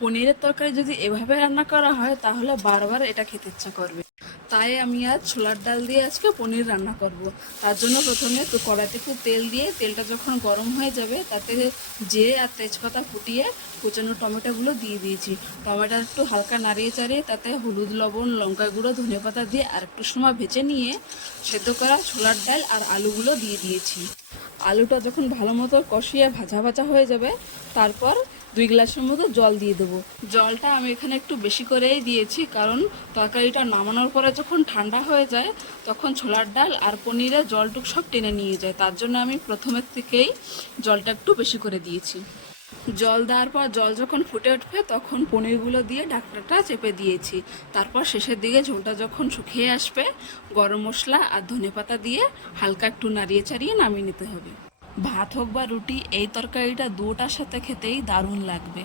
পনিরের তরকারি যদি এভাবে রান্না করা হয় তাহলে বারবার এটা খেতে ইচ্ছা করবে। তাই আমি আজ ছোলার ডাল দিয়ে আজকে পনির রান্না করব। তার জন্য প্রথমে একটু কড়াইতে একটু তেল দিয়ে তেলটা যখন গরম হয়ে যাবে তাতে জিরে আর তেজপাতা ফুটিয়ে কুচানো টমেটোগুলো দিয়ে দিয়েছি। টমেটো একটু হালকা নাড়িয়ে চাড়িয়ে তাতে হলুদ, লবণ, লঙ্কা গুঁড়ো, ধনেপাতা দিয়ে আর একটু সময় ভেজে নিয়ে সেদ্ধ করা ছোলার ডাল আর আলুগুলো দিয়ে দিয়েছি। আলুটা যখন ভালো মতো কষিয়ে ভাজা ভাজা হয়ে যাবে তারপর 2 গ্লাসের মতো জল দিয়ে দেবো। জলটা আমি এখানে একটু বেশি করেই দিয়েছি, কারণ তরকারিটা নামানোর পরে যখন ঠান্ডা হয়ে যায় তখন ছোলার ডাল আর পনিরের জলটুক সব টেনে নিয়ে যায়। তার জন্য আমি প্রথমের থেকেই জলটা একটু বেশি করে দিয়েছি। জল দেওয়ার পর জল যখন ফুটে উঠবে তখন পনিরগুলো দিয়ে ঢাকনাটা চেপে দিয়েছি। তারপর শেষের দিকে ঝোলটা যখন শুকিয়ে আসবে গরম মশলা আর ধনেপাতা দিয়ে হালকা একটু নাড়িয়ে চাড়িয়ে নামিয়ে নিতে হবে। ভাত হোক বা রুটি, এই তরকারিটা দুটার সাথে খেতেই দারুণ লাগবে।